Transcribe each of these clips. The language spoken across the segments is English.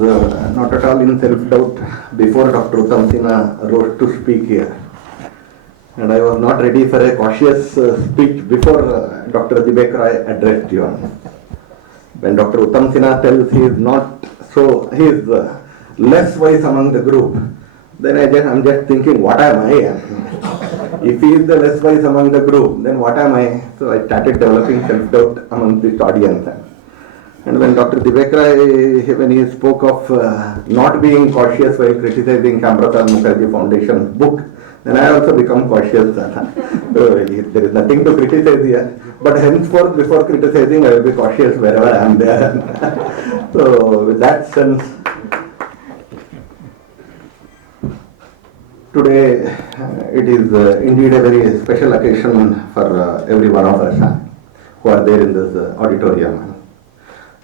was not at all in self-doubt before Dr. Uttam Sinha rose to speak here. And I was not ready for a cautious speech before Dr. Dibek Roy addressed you. When Dr. Uttam Sinha tells he is not so, he is less wise among the group, then I'm just thinking, what am I? If he is the less wise among the group, then what am I? So I started developing self-doubt among this audience. And when Dr. Dibek Roy, when he spoke of not being cautious while criticizing Shyam Mukherjee Foundation's book, then I also become cautious. So there is nothing to criticize here. But henceforth, before criticizing, I will be cautious wherever I am there. So with that sense, today it is indeed a very special occasion for every one of us who are there in this auditorium.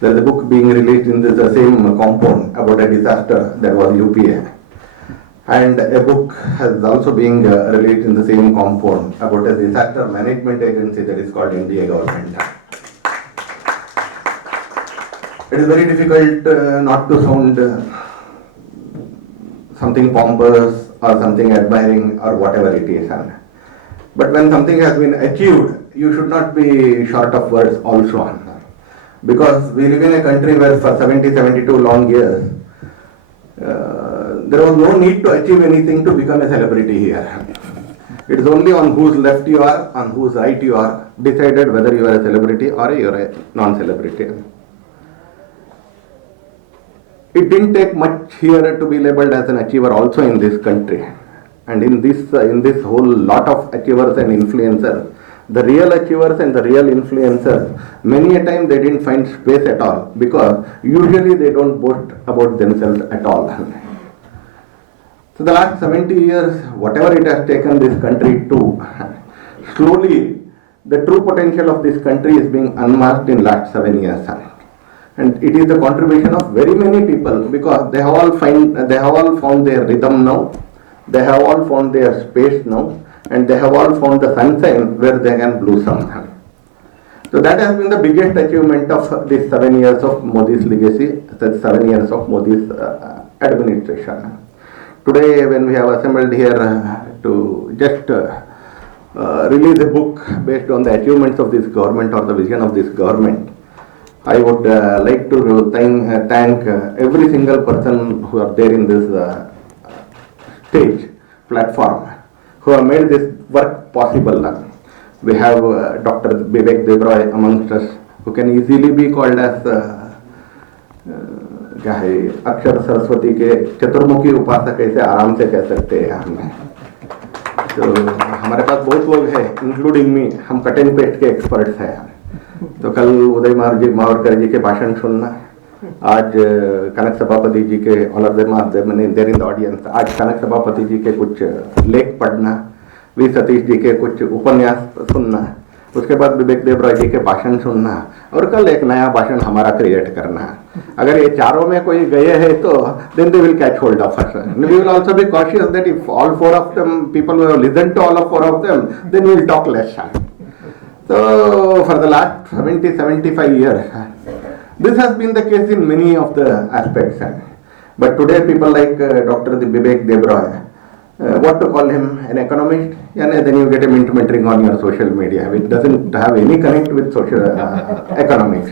There is a book being released in this same compound about a disaster that was UPA. And a book has also being released in the same compound about a disaster management agency that is called India government. It is very difficult not to sound something pompous or something admiring or whatever it is. But when something has been achieved, you should not be short of words also. Because we live in a country where for 72 long years, there was no need to achieve anything to become a celebrity here. It is only on whose left you are, on whose right you are, decided whether you are a celebrity or you are a non-celebrity. It didn't take much here to be labeled as an achiever also in this country. And in this whole lot of achievers and influencers, the real achievers and the real influencers, many a time they didn't find space at all, because usually they don't boast about themselves at all. So the last 70 years, whatever it has taken this country to, slowly the true potential of this country is being unmasked in last 7 years. And it is the contribution of very many people, because they have all found their rhythm now, they have all found their space now, and they have all found the sunshine where they can blossom. So that has been the biggest achievement of these 7 years of Modi's legacy, the 7 years of Modi's administration. Today, when we have assembled here to just release a book based on the achievements of this government or the vision of this government, I would like to thank every single person who are there in this stage platform, who have made this work possible. We have Dr. Bibek Debroy Roy amongst us, who can easily be called as अक्षर सरस्वती के चतुर्मुखी उपासक ऐसे आराम से कह सकते हैं हमें. तो हमारे पास बहुत लोग हैं, इंक्लूडिंग मी, हम कट एंड पेस्ट के एक्सपर्ट्स हैं. तो कल उदय मावरकर जी के भाषण सुनना, आज कनक सभापति जी के all of them there in the audience, आज कनक सभापति जी के कुछ लेख पढ़ना, वी सतीश जी के कुछ उपन्यास सुनना, उसके बाद विवेक देव रॉय जी के भाषण सुनना, और कल एक नया भाषण हमारा क्रिएट करना. अगर ये चारों में कोई गए हैं तो then they will catch hold of us. We will also be cautious that if all four of them, people who have listened to all of four of them, then we will talk less. So for the last 75 years, this has been the case in many of the aspects. But today people like Dr. Bibek Deb Roy, what to call him, an economist, and then you get him implementing on your social media, which doesn't have any connect with social economics.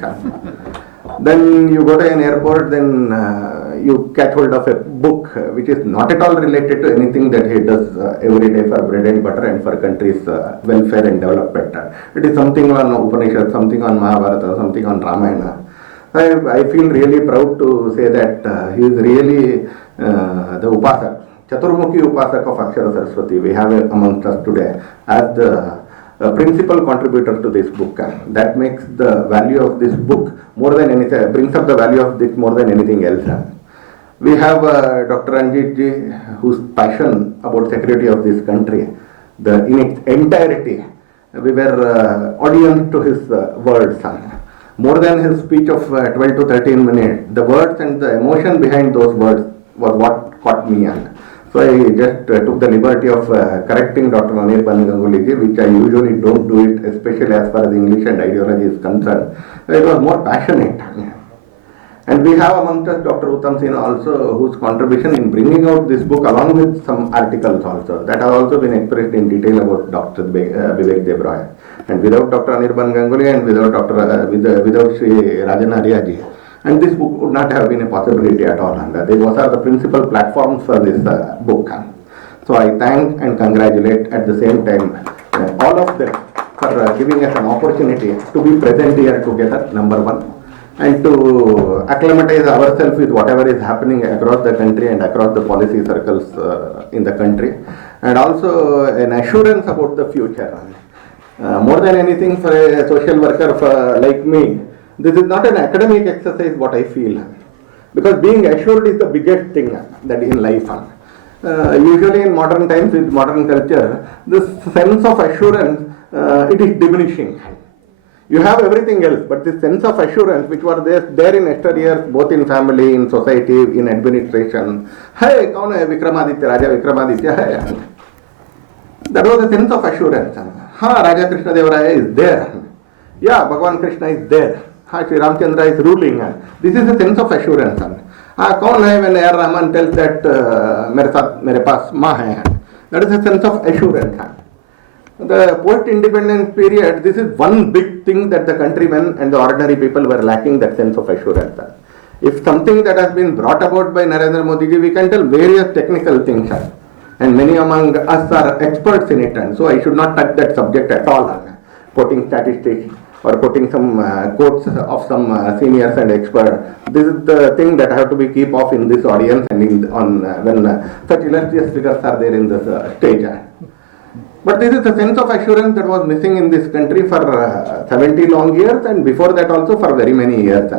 Then you go to an airport, then you catch hold of a book which is not at all related to anything that he does every day for bread and butter and for country's welfare and development. It is something on Upanishad, something on Mahabharata, something on Ramayana. I feel really proud to say that he is really the Upasak, Chaturmukhi Upasak of Akshara Saraswati. We have amongst us today as the principal contributor to this book. That makes the value of this book more than anything, brings up the value of this more than anything else. We have Dr. Ranjit ji, whose passion about security of this country, in its entirety, we were audience to his words. More than his speech of 12 to 13 minutes, the words and the emotion behind those words was what caught me. So I just took the liberty of correcting Dr. Anirban Ganguly ji, which I usually don't do it, especially as far as English and ideology is concerned. It was more passionate. And we have amongst us Dr. Uttam Sinha also, whose contribution in bringing out this book along with some articles also, that have also been expressed in detail about Dr. Vivek Debroy. And without Dr. Anirban Ganguly and without Sri Rajan Aryaji, and this book would not have been a possibility at all. And those are the principal platforms for this book. So I thank and congratulate at the same time all of them for giving us an opportunity to be present here together, number one, and to acclimatize ourselves with whatever is happening across the country and across the policy circles in the country, and also an assurance about the future. More than anything, for a social worker like me, this is not an academic exercise, what I feel, because being assured is the biggest thing that in life. Usually in modern times with modern culture, this sense of assurance, it is diminishing. You have everything else, but this sense of assurance which was there in yesteryears, both in family, in society, in administration. Hey, kaun hai Vikramaditya, Raja Vikramaditya hai. That was a sense of assurance. Raja Krishna Deva Raya is there. Yeah, Bhagavan Krishna is there. Sri Ramchandra is ruling. This is a sense of assurance. Kaun hai when A.R. Rahman tells that mere paas maa hai. That is a sense of assurance. The post-independence period, this is one big thing that the countrymen and the ordinary people were lacking, that sense of assurance. If something that has been brought about by Narendra Modi ji, we can tell various technical things, and many among us are experts in it, and so I should not touch that subject at all, quoting statistics or quoting some quotes of some seniors and experts. This is the thing that I have to be keep off in this audience and when such illustrious figures are there in this stage. But this is a sense of assurance that was missing in this country for 70 long years, and before that also for very many years.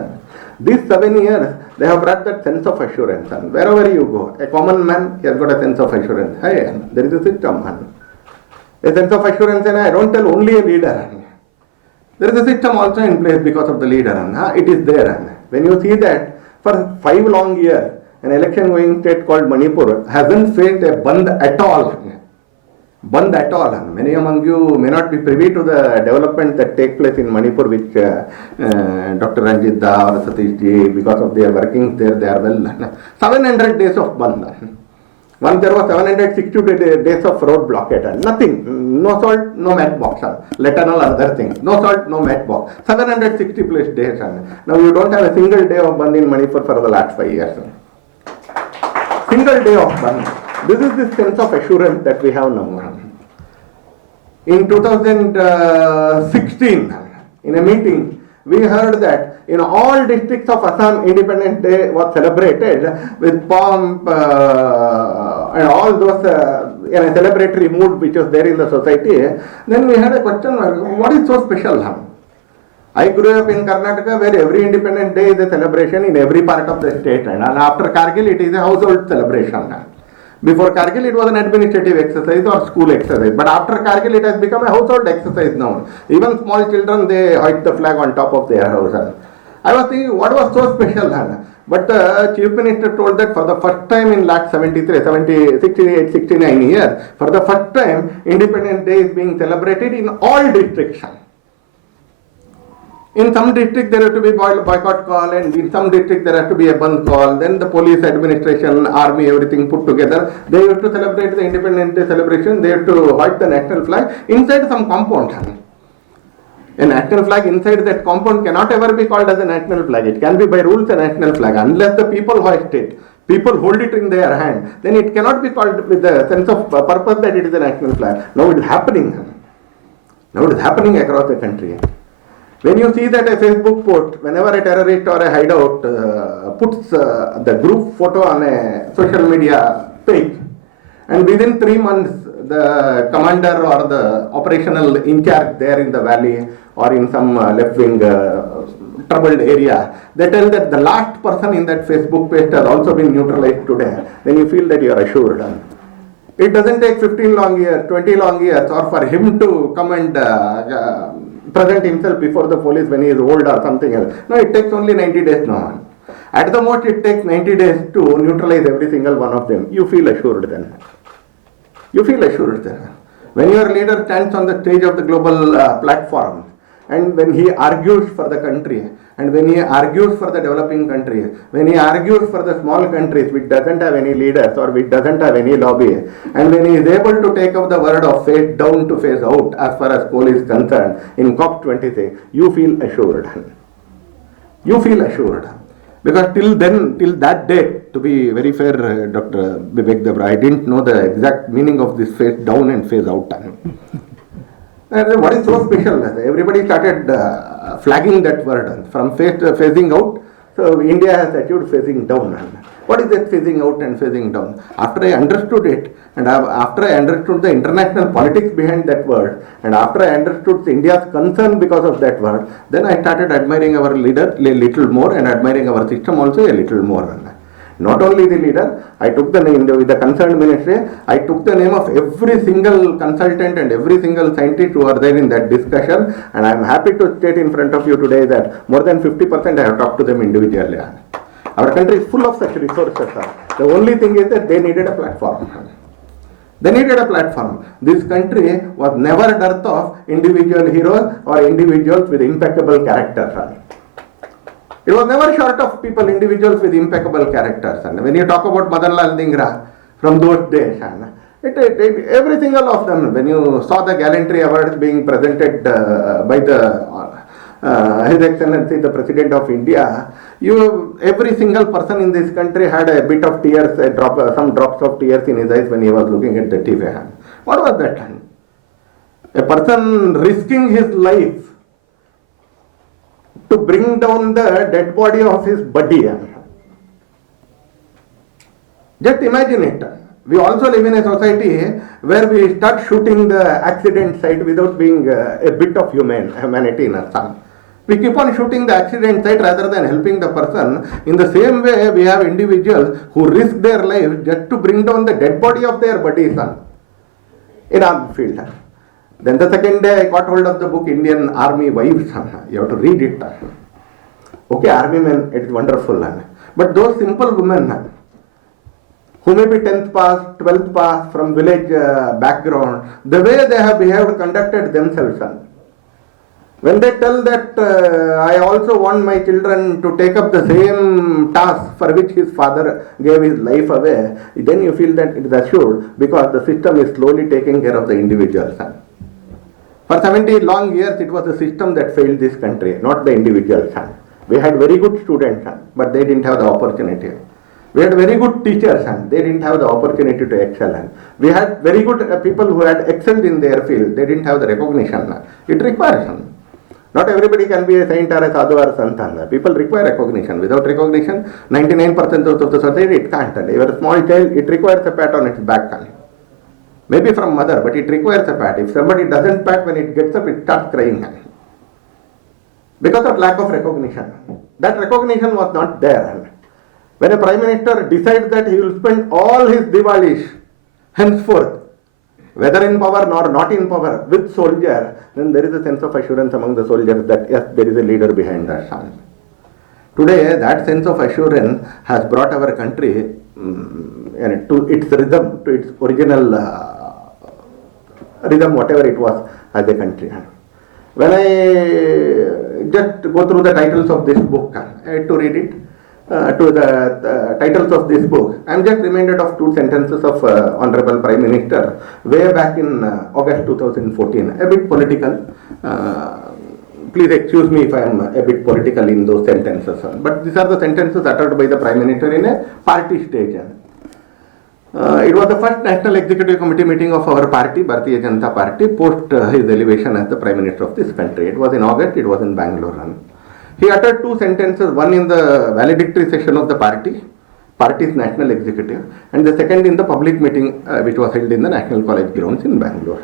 These 7 years, they have brought that sense of assurance. And wherever you go, a common man, he has got a sense of assurance. Hey, there is a system. A sense of assurance, and I don't tell only a leader. There is a system also in place because of the leader. It is there. When you see that for 5 long years, an election going state called Manipur hasn't faced a band at all. Many among you may not be privy to the development that take place in Manipur, which Dr. Ranjit Da or Satish Ji, because of their workings there, they are well. 700 days of band. Once there was 760 days of road blockade. Nothing. No salt, no matchbox. Let alone other things. No salt, no matchbox. 760 plus days. Now you don't have a single day of band in Manipur for the last 5 years. Single day of band. This is the sense of assurance that we have now. In 2016, in a meeting, we heard that in all districts of Assam, Independence Day was celebrated with pomp and all those in a celebratory mood which was there in the society. Then we had a question, what is so special? I grew up in Karnataka where every Independence Day is a celebration in every part of the state, and after Kargil it is a household celebration. Before Kargil it was an administrative exercise or school exercise, but after Kargil it has become a household exercise now. Even small children, they hoist the flag on top of their house. I was thinking, what was so special? But the Chief Minister told that for the first time in last 68, 69 years, for the first time Independence Day is being celebrated in all districts. In some districts there has to be boycott call, and in some districts there has to be a Bandh call. Then the police administration, army, everything put together. They have to celebrate the Independence Day celebration. They have to hoist the national flag inside some compound. A national flag inside that compound cannot ever be called as a national flag. It can be by rules a national flag unless the people hoist it. People hold it in their hand. Then it cannot be called with the sense of purpose that it is a national flag. Now it is happening. Now it is happening across the country. When you see that a Facebook post, whenever a terrorist or a hideout puts the group photo on a social media page, and within 3 months the commander or the operational in charge there in the valley or in some left-wing troubled area, they tell that the last person in that Facebook page has also been neutralized today, then you feel that you are assured. It doesn't take 15 long years, 20 long years, or for him to come and present himself before the police when he is old or something else. No, it takes only 90 days now. At the most, it takes 90 days to neutralize every single one of them. You feel assured then. You feel assured then. When your leader stands on the stage of the global platform and when he argues for the country, and when he argues for the developing countries, when he argues for the small countries which doesn't have any leaders or which doesn't have any lobby, and when he is able to take up the word of phase down to phase out as far as coal is concerned in COP26, you feel assured. You feel assured. Because till then, till that date, to be very fair, Dr. Bibek Debra, I didn't know the exact meaning of this phase down and phase out. And what is so special? Everybody started flagging that word from phasing out. So India has achieved phasing down. What is that phasing out and phasing down? After I understood it, and after I understood the international politics behind that word, and after I understood India's concern because of that word, then I started admiring our leader a little more and admiring our system also a little more. Not only the leader, I took the name with the concerned ministry, I took the name of every single consultant and every single scientist who are there in that discussion, and I am happy to state in front of you today that more than 50% I have talked to them individually. Our country is full of such resources. The only thing is that they needed a platform. They needed a platform. This country was never dearth of individual heroes or individuals with impeccable character. It was never short of people, individuals with impeccable characters. And when you talk about Madanlal Dhingra from those days, every single of them, when you saw the gallantry awards being presented by His Excellency the President of India, every single person in this country had a bit of tears, some drops of tears in his eyes when he was looking at the TV. What was that? A person risking his life to bring down the dead body of his buddy. Just imagine it. We also live in a society where we start shooting the accident site without being a bit of humanity in us. We keep on shooting the accident site rather than helping the person. In the same way, we have individuals who risk their lives just to bring down the dead body of their buddies in our field. Then the second day I got hold of the book Indian Army Wives. You have to read it. Okay, army men, it is wonderful. But those simple women who may be 10th pass, 12th pass from village background, the way they have behaved, conducted themselves. When they tell that I also want my children to take up the same task for which his father gave his life away, then you feel that it is assured because the system is slowly taking care of the individuals. For 70 long years, it was the system that failed this country, not the individuals. We had very good students, but they didn't have the opportunity. We had very good teachers, they didn't have the opportunity to excel. We had very good people who had excelled in their field, they didn't have the recognition. It requires. Not everybody can be a saint or a sadhu or a sant. People require recognition. Without recognition, 99% of the society, it can't. If you are a small child, it requires a pat on its back. Maybe from mother, but it requires a pat. If somebody doesn't pat, when it gets up, it starts crying. Because of lack of recognition. That recognition was not there. When a Prime Minister decides that he will spend all his Diwalis henceforth, whether in power or not in power, with soldiers, then there is a sense of assurance among the soldiers that yes, there is a leader behind us. Today, that sense of assurance has brought our country to its rhythm, to its original rhythm, whatever it was as a country. When I just go through the titles of this book, I had to read it. To the titles of this book, I am just reminded of two sentences of Honorable Prime Minister way back in August 2014. A bit political. Please excuse me if I am a bit political in those sentences. But these are the sentences uttered by the Prime Minister in a party stage. It was the first National Executive Committee meeting of our party, Bharatiya Janata Party, post his elevation as the Prime Minister of this country. It was in August, it was in Bangalore. He uttered two sentences, one in the valedictory session of the party's national executive, and the second in the public meeting which was held in the National College grounds in Bangalore.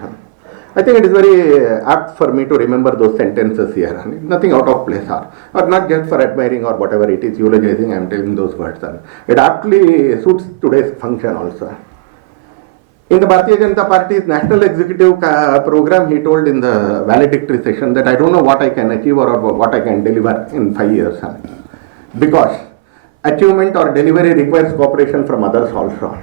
I think it is very apt for me to remember those sentences here. Nothing out of place, or not just for admiring or whatever it is, eulogizing, I am telling those words. It aptly suits today's function also. In the Bharatiya Janata Party's national executive program, he told in the valedictory session that I don't know what I can achieve or what I can deliver in 5 years. Because achievement or delivery requires cooperation from others also.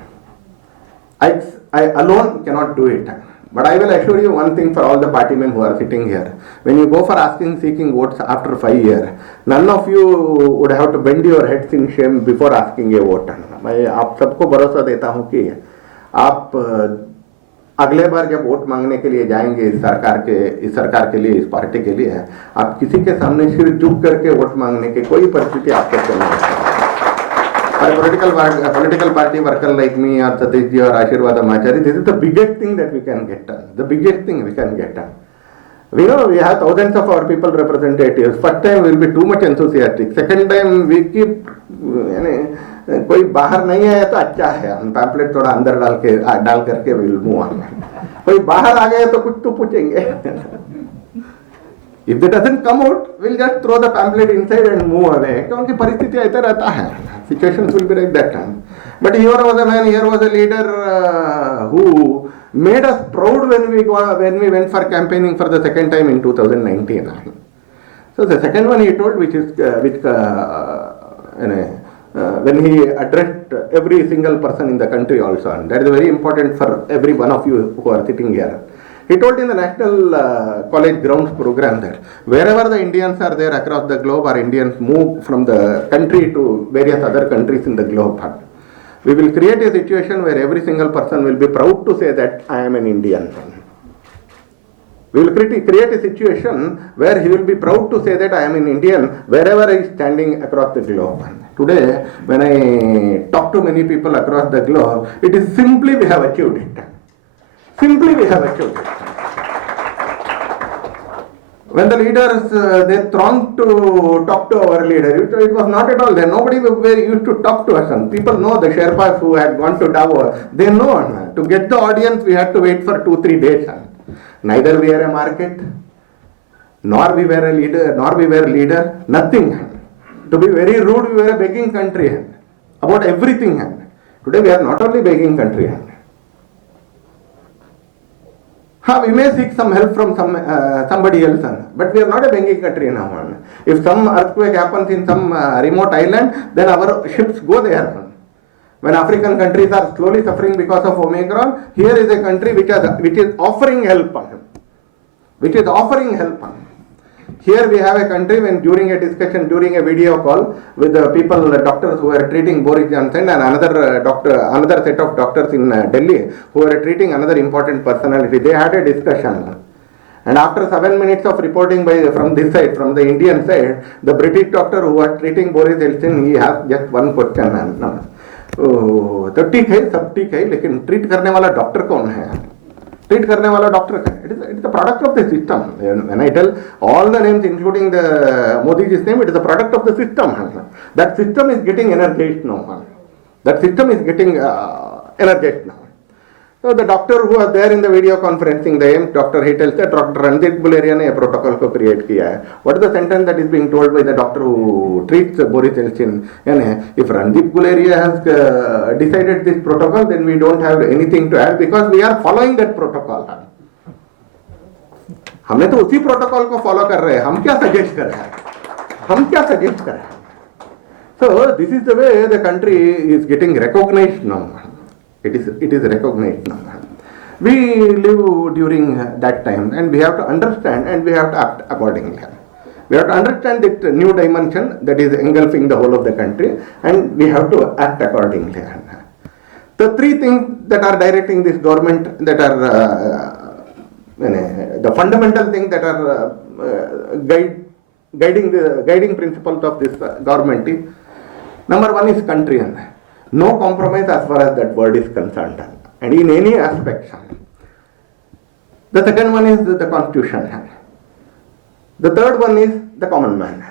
I alone cannot do it. But I will assure you one thing for all the party men who are sitting here. When you go for seeking votes after 5 years, none of you would have to bend your heads in shame before asking a vote. मैं आप सबको भरोसा देता हूँ कि आप अगले बार जब वोट मांगने के लिए जाएंगे इस सरकार के लिए, इस पार्टी के लिए, आप किसी के सामने सिर झुक करके वोट मांगने की कोई परिस्थिति आपको करनी है. A political party worker like me or Satish ji or Ashirwad Amachari, this is the biggest thing that we can get done. The biggest thing we can get done. We know we have thousands of our people representatives. First time we will be too much enthusiastic. Second time we keep, कोई बाहर नहीं आया तो अच्छा है, हम pamphlet थोड़ा अंदर डाल करके विल मूव ऑन. कोई बाहर आ गए तो कुछ तो पूछेंगे. If it doesn't come out, we'll just throw the pamphlet inside and move away. क्योंकि परिस्थिति ऐसा रहता है. Situations will be like that. But here was a man, here was a leader who made us proud when we went for campaigning for the second time in 2019. So the second one he told, when he addressed every single person in the country also, and that is very important for every one of you who are sitting here. He told in the National College Grounds program that wherever the Indians are there across the globe, or Indians move from the country to various other countries in the globe, we will create a situation where every single person will be proud to say that I am an Indian. We will create a situation where he will be proud to say that I am an Indian wherever he is standing across the globe. Today, when I talk to many people across the globe, it is simply we have achieved it. Simply we have achieved it. When the leaders, they thronged to talk to our leader, it was not at all there. Nobody used to talk to us. And people know, the Sherpas who had gone to Davos, they know. To get the audience, we had to wait for 2-3 days. Neither we are a market, nor we were a leader, nothing. To be very rude, we were a begging country about everything. Today we are not only begging country. We may seek some help from somebody else, but we are not a begging country now. If some earthquake happens in some remote island, then our ships go there. When African countries are slowly suffering because of Omicron, here is a country which is offering help. Here we have a country when during a discussion, during a video call with the people, the doctors who were treating Boris Johnson and another set of doctors in Delhi who were treating another important personality, they had a discussion. And after 7 minutes of reporting from this side, from the Indian side, the British doctor who was treating Boris Johnson, he asked just one question. तो ठीक है, सब ठीक है, लेकिन treat करने वाला doctor कौन है? ट्रीट करने वाला डॉक्टर है. It is the product of the system. When I tell all the names including the Modi's name, it is the product of the system. That system is getting energized now. So the doctor who was there in the video conferencing, the doctor, he tells that Dr. Ranjit Guleria ने protocol को create किया है. What is the sentence that is being told by the doctor who treats Boris Yeltsin? If Ranjit Guleria has decided this protocol, then we don't have anything to add because we are following that protocol. हमने तो उसी protocol को follow कर रहे हैं. हम क्या suggest कर रहे हैं? So this is the way the country is getting recognized now. It is recognized now. We live during that time and we have to understand and we have to act accordingly. We have to understand that new dimension that is engulfing the whole of the country and we have to act accordingly. The three things that are directing this government, that are the fundamental things that are guiding principles of this government is, number one is country. No compromise as far as that word is concerned, and in any aspect. The second one is the constitution. The third one is the common man.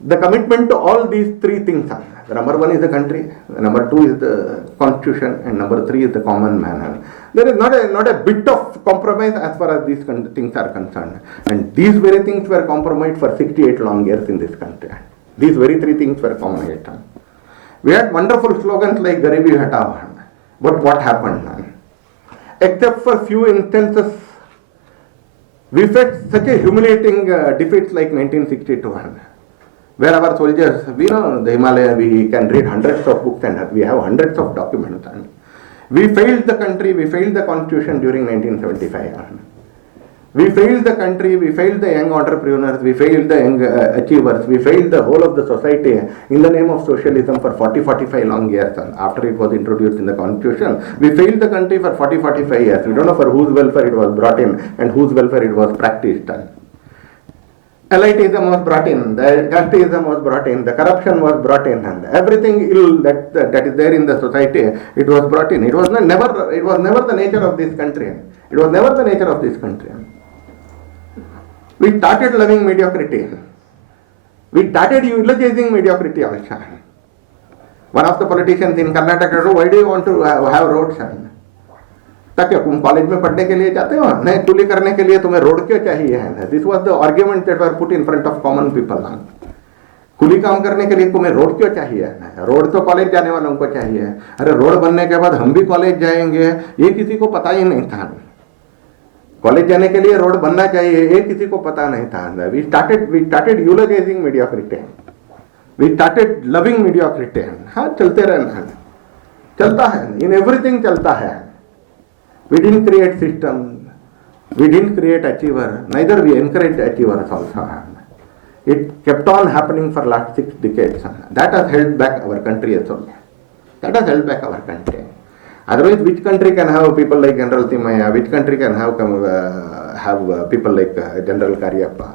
The commitment to all these three things. The number one is the country, the number two is the constitution, and number three is the common man. There is not a bit of compromise as far as these things are concerned. And these very things were compromised for 68 long years in this country. These very three things were compromised. We had wonderful slogans like Garibi Hatao, but what happened? Except for few instances, we faced such a humiliating defeats like 1962, where our soldiers, we know the Himalaya, we can read hundreds of books and we have hundreds of documents. We failed the country, we failed the constitution during 1975. We failed the country, we failed the young entrepreneurs, we failed the young achievers, we failed the whole of the society in the name of socialism for 40-45 long years. After it was introduced in the constitution, we failed the country for 40-45 years. We don't know for whose welfare it was brought in and whose welfare it was practiced. Elitism was brought in, the casteism was brought in, the corruption was brought in, and everything ill that is there in the society, it was brought in. It was never the nature of this country. It was never the nature of this country. We started loving mediocrity. We started eulogizing mediocrity also. One of the politicians in Karnataka said, why do you want to have roads? ताकि तुम college में पढ़ने के लिए जाते हो, नहीं कुली करने के लिए तुम्हें रोड क्यों चाहिए है? This was the argument that were put in front of common people. कुली काम करने के लिए तुम्हें रोड क्यों चाहिए? रोड तो कॉलेज जाने वालों को चाहिए. अरे रोड बनने के बाद हम भी कॉलेज जाएंगे, ये किसी को पता ही नहीं था. कॉलेज जाने के लिए रोड बनना चाहिए, ये किसी को पता नहीं था. We started eulogizing mediocrity, we started loving mediocrity. हाँ, चलते रहना, चलता है, इन एवरीथिंग चलता है. We didn't create system, we didn't create achiever, neither we encouraged achievers also. It kept on happening for last 6 decades. That has held back our country as well. That has held back our country. Otherwise, which country can have people like General Timaya? Which country can have people like General Karyappa?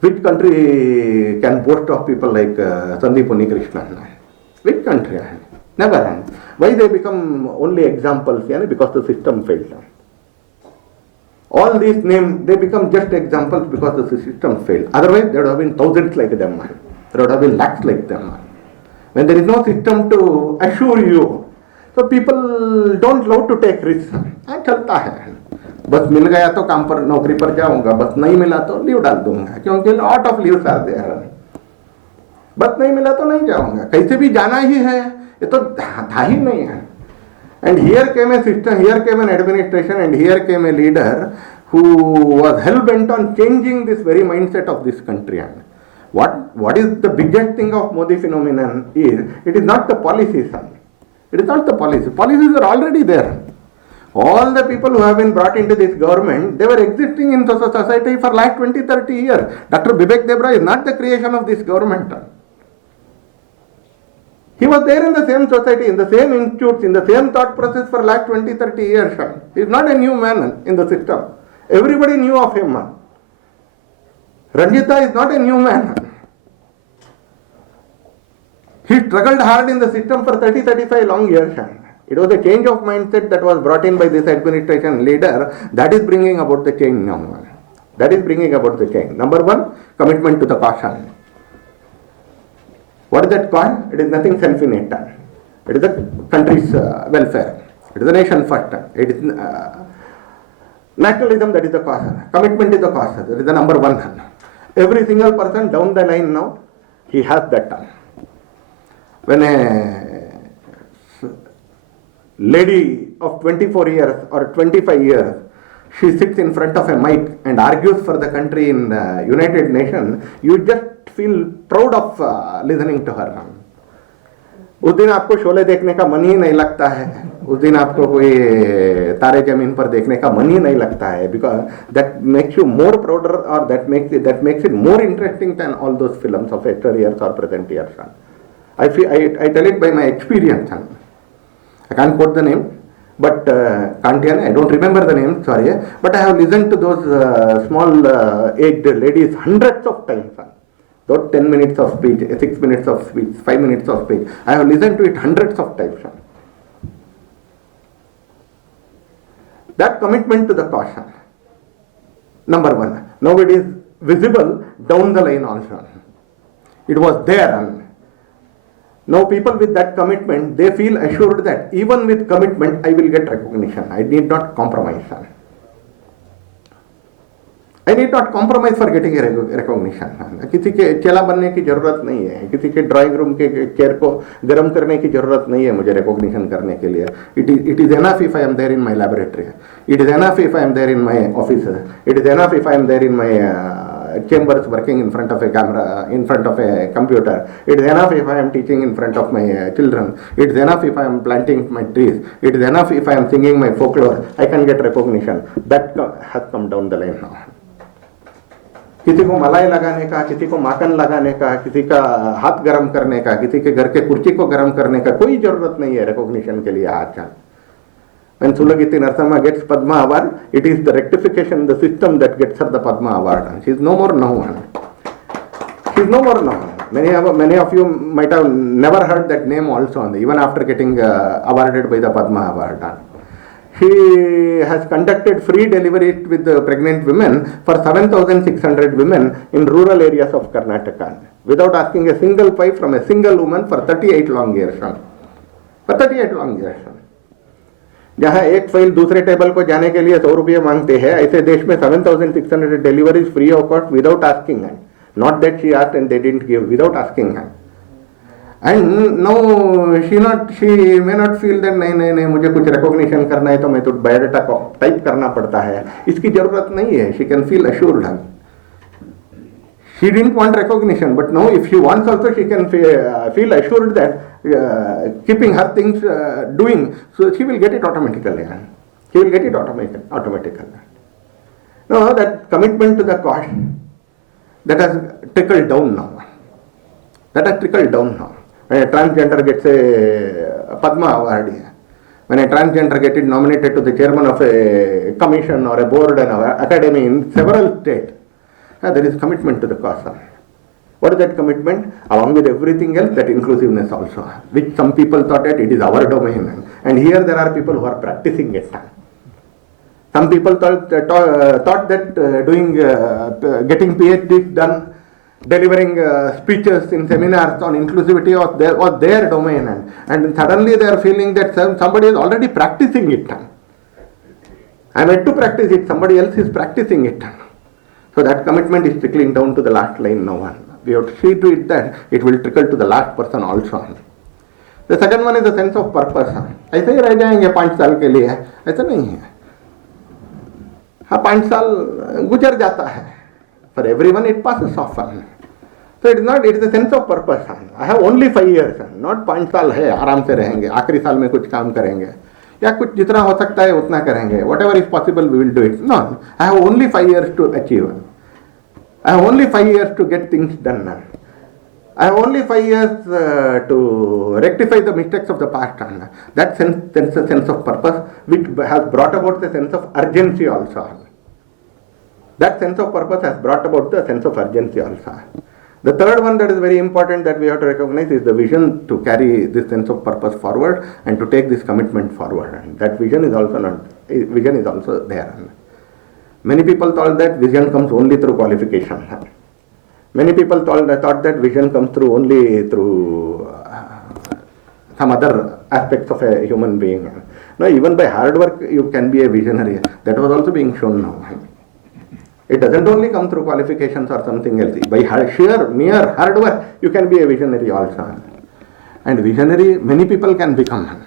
Which country can boast of people like Sandeep Unnikrishnan? Which country? Never. Why they become only examples? Because the system failed. All these names, they become just examples because the system failed. Otherwise, there would have been thousands like them. There would have been lakhs like them. When there is no system to assure you, so people don't love to take risks. चलता है, बस मिल गया तो काम पर नौकरी पर जाऊंगा, बस नहीं मिला तो लीव डाल दूंगा, क्योंकि lot of leaves are there. बस नहीं मिला तो नहीं जाऊंगा, कैसे भी जाना ही है, ये तो था ही नहीं है. And here came a system, here came an administration, and here came a leader who was hell-bent on changing this very mindset of this country. And what is the biggest thing of Modi phenomenon is, it is not the policies. It is not the policies. Policies are already there. All the people who have been brought into this government, they were existing in the society for last 20-30 years. Dr. Bibek Debra is not the creation of this government. He was there in the same society, in the same institutes, in the same thought process for last 20-30 years. He is not a new man in the system. Everybody knew of him. Ranjita is not a new man. He struggled hard in the system for 30-35 long years. It was a change of mindset that was brought in by this administration leader that is bringing about the change now. That is bringing about the change. Number one, commitment to the caution. What is that cause? It is nothing self-innate. It is the country's welfare. It is the nation first. It is nationalism, that is the cause. Commitment is the cause. That is the number one. Every single person down the line now, he has that. When a lady of 24 years or 25 years, she sits in front of a mic and argues for the country in the United Nations, you just feel proud of listening to her. उस दिन आपको शोले देखने का मन ही नहीं लगता है, उस दिन आपको कोई तारे जमीन पर देखने का मन ही नहीं लगता है, because that makes you more prouder, or that makes it more interesting than all those films of yesteryears or present years. I tell it by my experience. I can't quote the name, but Kantian, I don't remember the name, sorry, but I have listened to those small aged ladies hundreds of times. Those 10 minutes of speech, 6 minutes of speech, 5 minutes of speech, I have listened to it hundreds of times. That commitment to the caution, number one. Now it is visible down the line also. It was there. Now people with that commitment, they feel assured that even with commitment, I will get recognition. I need not compromise. I need not compromise for getting a recognition. किसी के चेला बनने की जरूरत नहीं है, किसी के ड्राइंग रूम के चेयर को गर्म करने की जरूरत नहीं है मुझे recognition करने के लिए. It is enough if I am there in my laboratory. It is enough if I am there in my office. It is enough if I am there in my chambers working in front of a camera, in front of a computer. It is enough if I am teaching in front of my children. It is enough if I am planting my trees. It is enough if I am singing my folklore. I can get recognition. That has come down the line now. किसी को मलाई लगाने का, किसी को माखन लगाने का, किसी का हाथ गर्म करने का, किसी के घर के कुर्सी को गर्म करने का कोई जरूरत नहीं है recognition के लिए आजकल. When Sulagiti Narasimha gets Padma Award, it is the rectification, the system that gets her the Padma Award. She is no more known. She is no more known. Many of you might have never heard that name also, even after getting awarded by the Padma Award. She has conducted free deliveries with pregnant women for 7,600 women in rural areas of Karnataka, without asking a single pie from a single woman for 38 long years. For 38 long years. जहाँ एक file दूसरे table को जाने के लिए 100 रुपये मांगते हैं, ऐसे देश में 7,600 deliveries free of cost without asking है. Not that she asked and they didn't give, without asking है. And no she may not feel that नहीं मुझे कुछ रिकॉग्निशन करना है तो मैं तो बायोडाटा टाइप करना पड़ता है. इसकी जरूरत नहीं है. She can feel assured. She didn't want recognition, but now if she wants also, she can feel assured that keeping her things doing, so she will get it automatically. She will get it automatically. No, that commitment to the cause, that has trickled down now. That has trickled down now. When a transgender gets a Padma Award, when a transgender gets nominated to the chairman of a commission or a board and an academy in several states, there is commitment to the cause. What is that commitment? Along with everything else, that inclusiveness also, which some people thought that it is our domain. And here there are people who are practicing it. Some people thought that getting PhDs done, delivering speeches in seminars on inclusivity was their domain. And suddenly they are feeling that somebody is already practicing it. I am yet to practice it, somebody else is practicing it. So that commitment is trickling down to the last line now. We have to see to it that it will trickle to the last person also. The second one is the sense of purpose. ऐसे ही रह जाएंगे 5 साल के लिए, ऐसा नहीं है. हाँ 5 साल गुजर जाता है. For everyone it passes often. So it is a sense of purpose. I have only 5 years, not 5 साल है, आराम से रहेंगे, आखिरी साल में कुछ काम करेंगे या कुछ जितना हो सकता है उतना करेंगे. Whatever is possible we will do it. No, I have only 5 years to achieve. I have only 5 years to get things done. I have only 5 years to rectify the mistakes of the past. That sense of purpose which has brought about the sense of urgency also. That sense of purpose has brought about the sense of urgency also. The third one that is very important that we have to recognize is the vision to carry this sense of purpose forward and to take this commitment forward. And that vision is also there. Many people thought that vision comes only through qualification. Many people thought that vision comes only through some other aspects of a human being. No, even by hard work you can be a visionary. That was also being shown now. It doesn't only come through qualifications or something else. By mere hard work, you can be a visionary also. And visionary, many people can become.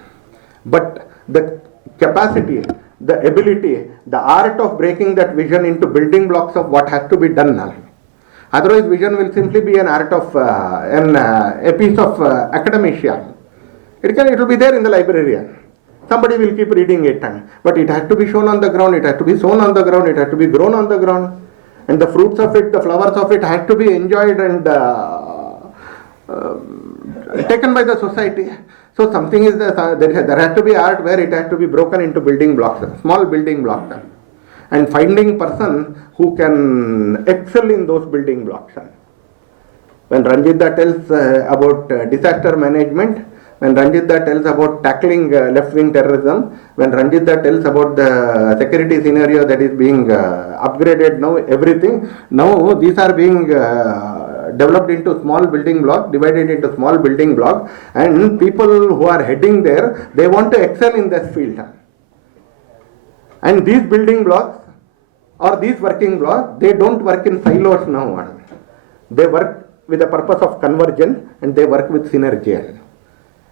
But the capacity, the ability, the art of breaking that vision into building blocks of what has to be done. Otherwise, vision will simply be an art of, a piece of academia. It will be there in the library. Somebody will keep reading it, but it has to be shown on the ground, it has to be sown on the ground, it has to be grown on the ground, and the fruits of it, the flowers of it have to be enjoyed and taken by the society. So something is there has to be art where it has to be broken into building blocks, small building blocks, and finding person who can excel in those building blocks. When Ranjitda tells about disaster management, when Ranjitda tells about tackling left-wing terrorism, when Ranjitda tells about the security scenario that is being upgraded now, everything, now these are being developed into small building blocks, divided into small building blocks, and people who are heading there, they want to excel in this field. And these building blocks or these working blocks, they don't work in silos now. They work with the purpose of convergence and they work with synergy.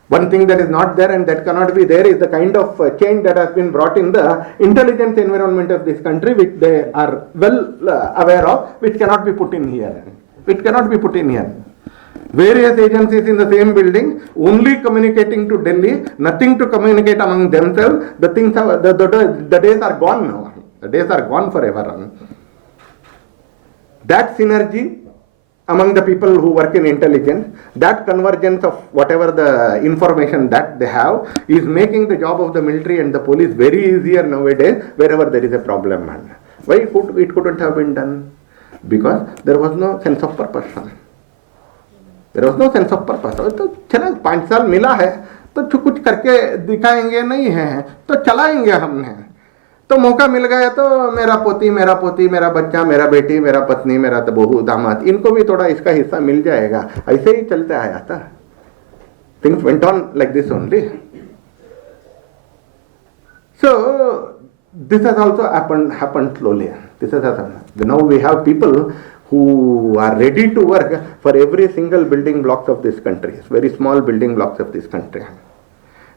One thing that is not there and that cannot be there is the kind of change that has been brought in the intelligence environment of this country, which they are well aware of, which cannot be put in here. Which cannot be put in here. Various agencies in the same building, only communicating to Delhi, nothing to communicate among themselves. The things have, the days are gone now. The days are gone forever. That synergy among the people who work in intelligence, that convergence of whatever the information that they have is making the job of the military and the police very easier nowadays wherever there is a problem. Why it couldn't have been done? Because there was no sense of purpose. There was no sense of purpose. तो चला 5 साल मिला है तो कुछ करके दिखाएंगे नहीं है तो चलाएंगे हमने. तो मौका मिल गया तो मेरा पोती, मेरा बच्चा, मेरा बेटी, मेरा पत्नी, मेरा बहू, दामाद, इनको भी थोड़ा इसका हिस्सा मिल जाएगा. ऐसे ही चलता आया था. Things went on like this only. So this has also happened slowly. This has happened. Now we have people who are ready to work for every single building blocks of this country, very small building blocks of this country.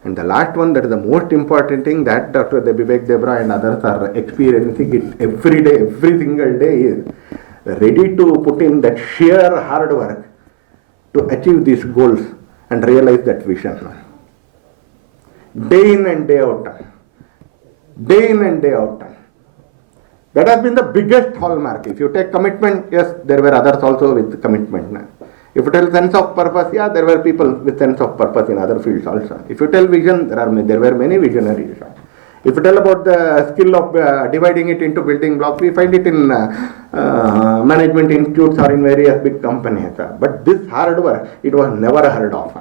And the last one, that is the most important thing that Dr. Vivek Debra and others are experiencing it every day, every single day, is ready to put in that sheer hard work to achieve these goals and realize that vision. Day in and day out. Day in and day out. That has been the biggest hallmark. If you take commitment, yes, there were others also with commitment. If you tell sense of purpose, yeah, there were people with sense of purpose in other fields also. If you tell vision, there were many visionaries. If you tell about the skill of dividing it into building blocks, we find it in management institutes or in various big companies. But this hard work, it was never heard of.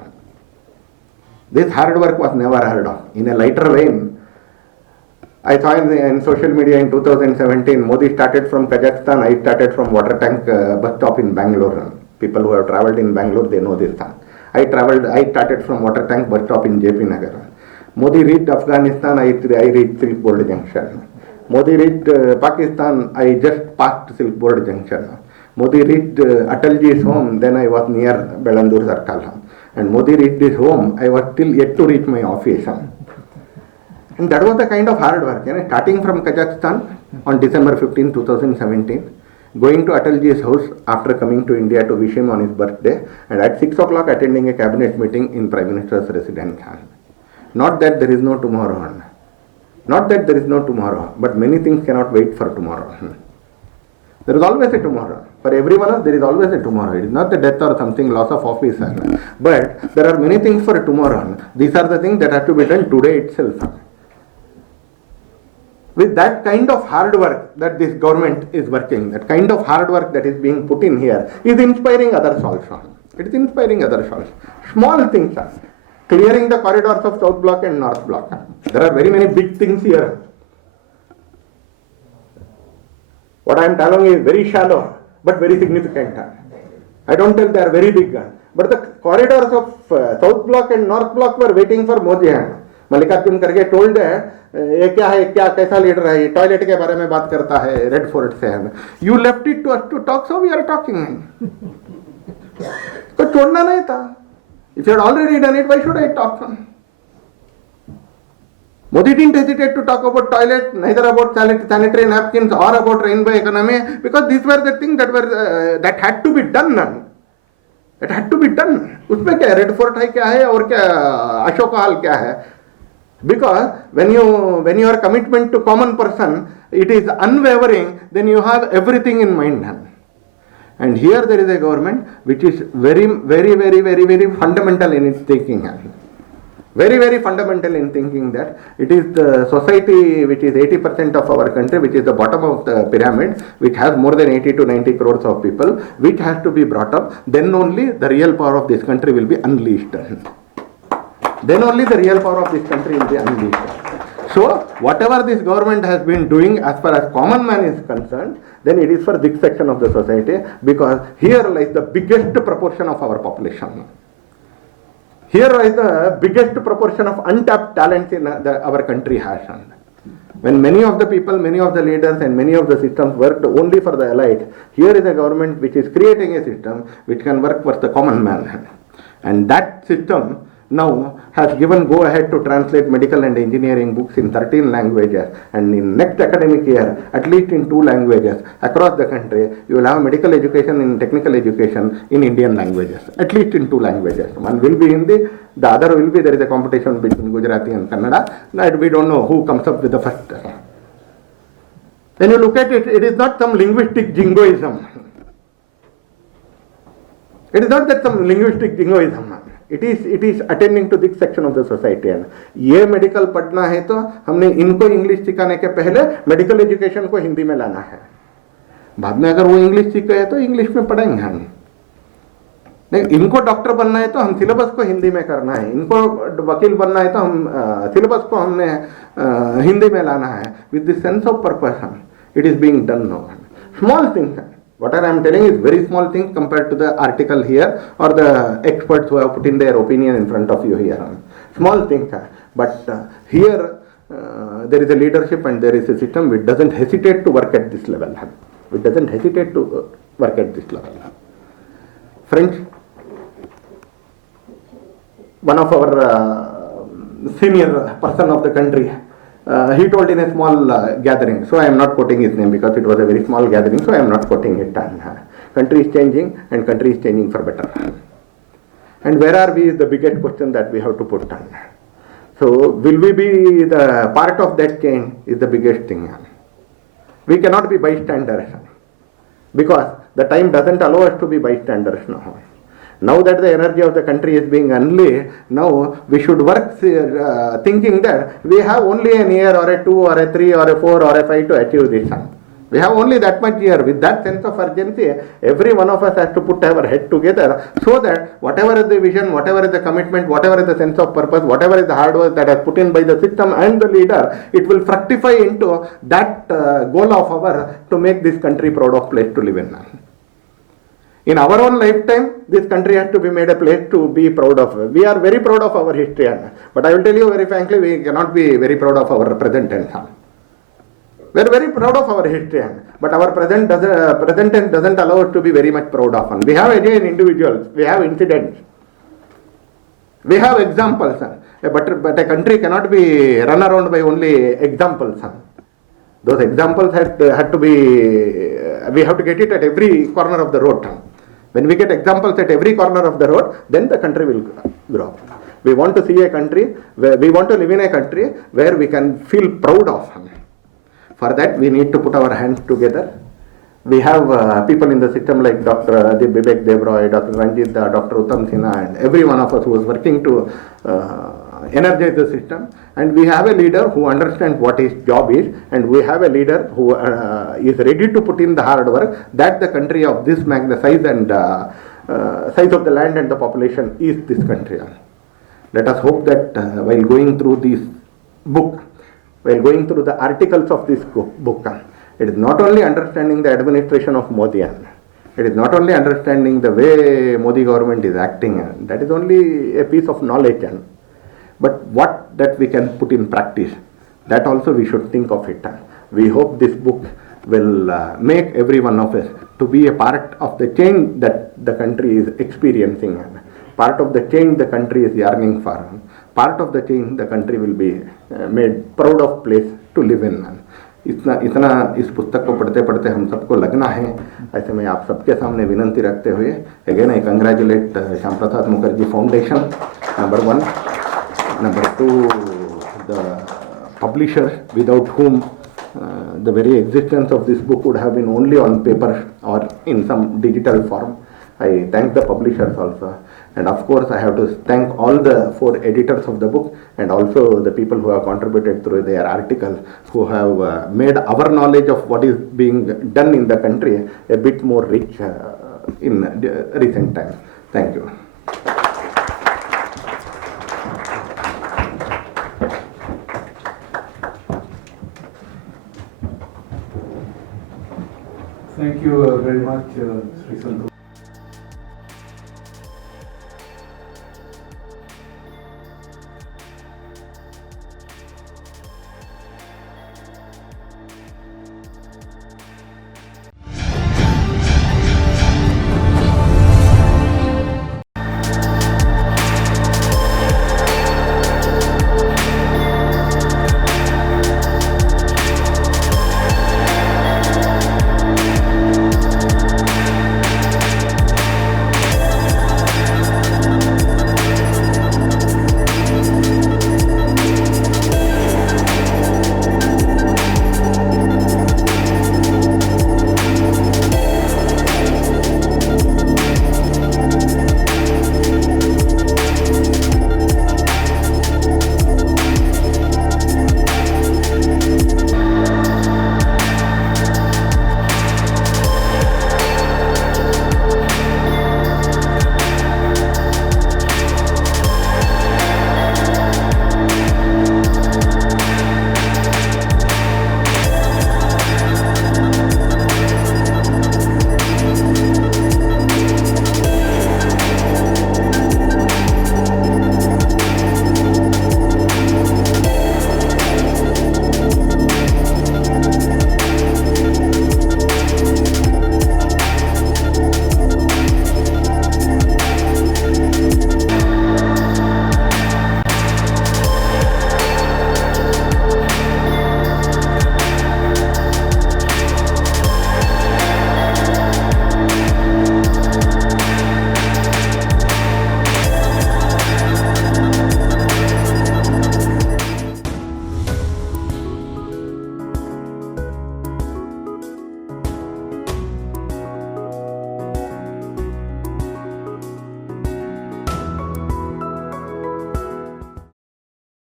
This hard work was never heard of. In a lighter vein, I saw in social media in 2017, Modi started from Kazakhstan, I started from water tank bus stop in Bangalore. People who have travelled in Bangalore, they know this. I started from water tank bus stop in JP Nagar. Modi reached Afghanistan, I reached Silk Board Junction. Modi reached Pakistan, I just passed Silk Board Junction. Modi reached Atalji's home, then I was near Belandur Circle. And Modi reached his home, I was still yet to reach my office. And that was the kind of hard work, starting from Kazakhstan on December 15, 2017, going to Atalji's house after coming to India to wish him on his birthday, and at 6 o'clock attending a cabinet meeting in Prime Minister's residence. Not that there is no tomorrow. Not that there is no tomorrow, but many things cannot wait for tomorrow. There is always a tomorrow. For everyone else, there is always a tomorrow. It is not the death or something, loss of office. But there are many things for tomorrow. These are the things that have to be done today itself. With that kind of hard work that this government is working, that kind of hard work that is being put in here, is inspiring others also. It is inspiring others also. Small things are clearing the corridors of South Block and North Block. There are very many big things here. What I am telling is very shallow, but very significant. I don't tell they are very big. But the corridors of South Block and North Block were waiting for Modi. Mallikarjun खड़गे told है ये क्या है, क्या कैसा leader है, ये toilet के बारे में बात करता है रेड फोर्ट से. You left it to us to talk, so we are talking. तो छोड़ना नहीं था. If you had already done it, why should I talk? Modi didn't hesitate to talk about toilet, neither about sanitary napkins or about rainbow economy, because these were the things that had to be done. That had to be done. उसमें क्या red fort है, क्या है, और क्या Ashok hall क्या है? Because when your commitment to common person, it is unwavering, then you have everything in mind. And here there is a government which is very, very, very, very, very fundamental in its thinking. Very, very fundamental in thinking that it is the society which is 80% of our country, which is the bottom of the pyramid, which has more than 80 to 90 crores of people, which has to be brought up. Then only the real power of this country will be unleashed. Then only the real power of this country will be unleashed. So, whatever this government has been doing as far as common man is concerned, then it is for this section of the society, because here lies the biggest proportion of our population. Here lies the biggest proportion of untapped talents in our country has. When many of the people, many of the leaders and many of the systems worked only for the elite, here is a government which is creating a system which can work for the common man. And that system now has given go ahead to translate medical and engineering books in 13 languages, and in next academic year at least in 2 languages across the country you will have medical education and technical education in Indian languages, at least in 2 languages. One will be Hindi, the other will be, there is a competition between Gujarati and Kannada, and we don't know who comes up with the first. When you look at it, it is not some linguistic jingoism. It is not that some linguistic jingoism. It is attending to this section of the society. And ये medical पढ़ना है तो हमने इनको English सिखाने के पहले medical education को हिंदी में लाना है. बाद में अगर वो इंग्लिश सीख गए तो इंग्लिश में पढ़ेंगे हम. नहीं, इनको डॉक्टर बनना है तो हम सिलेबस को हिंदी में करना है. इनको वकील बनना है तो हम सिलेबस को हमने हिंदी में लाना है. With the sense of purpose it is being done now. Small things. Whatever I am telling is very small things compared to the article here or the experts who have put in their opinion in front of you here. Small things. But here there is a leadership and there is a system which doesn't hesitate to work at this level. It doesn't hesitate to work at this level. Friends, one of our senior person of the country, he told in a small gathering, so I am not quoting his name because it was a very small gathering, so I am not quoting it. Country is changing and country is changing for better. And where are we is the biggest question that we have to put on. So will we be the part of that change is the biggest thing. We cannot be bystanders because the time doesn't allow us to be bystanders now. Now that the energy of the country is being unleashed, now we should work thinking that we have only an year or a 2 or a 3 or a 4 or a 5 to achieve this. We have only that much year. With that sense of urgency, every one of us has to put our head together so that whatever is the vision, whatever is the commitment, whatever is the sense of purpose, whatever is the hard work that is put in by the system and the leader, it will fructify into that goal of ours to make this country proud of place to live in. In our own lifetime, this country has to be made a place to be proud of. We are very proud of our history, but I will tell you very frankly, we cannot be very proud of our present tense. We are very proud of our history, but our present tense doesn't allow us to be very much proud of. We have again individuals, we have incidents, we have examples, but a country cannot be run around by only examples. Those examples had to be, we have to get it at every corner of the road. When we get examples at every corner of the road, then the country will grow. We want to see a country where we want to live in a country where we can feel proud of. For that, we need to put our hands together. We have people in the system like Dr. Bibek Devroy, Dr. Ranjit, Dr. Uttam Sinha, and every one of us who is working to energize the system. And we have a leader who understands what his job is, and we have a leader who is ready to put in the hard work that the country of this size and size of the land and the population is this country. Let us hope that while going through this book, while going through the articles of this book, it is not only understanding the administration of Modi, it is not only understanding the way Modi government is acting, that is only a piece of knowledge, but what that we can put in practice, that also we should think of it. We hope this book will make every one of us to be a part of the change that the country is experiencing, part of the change the country is yearning for, part of the change the country will be made proud of place to live in. इतना इस पुस्तक को पढ़ते पढ़ते हम सबको लगना है. ऐसे में आप सबके सामने विनंती रखते हुए again I congratulate Shyam Prasad Mukherjee foundation, number 1. Number 2, the publisher, without whom the very existence of this book would have been only on paper or in some digital form. I thank the publishers also. And of course, I have to thank all the 4 editors of the book and also the people who have contributed through their articles, who have made our knowledge of what is being done in the country a bit more rich in recent times. Thank you. Thank you very much, Sri Sandhu.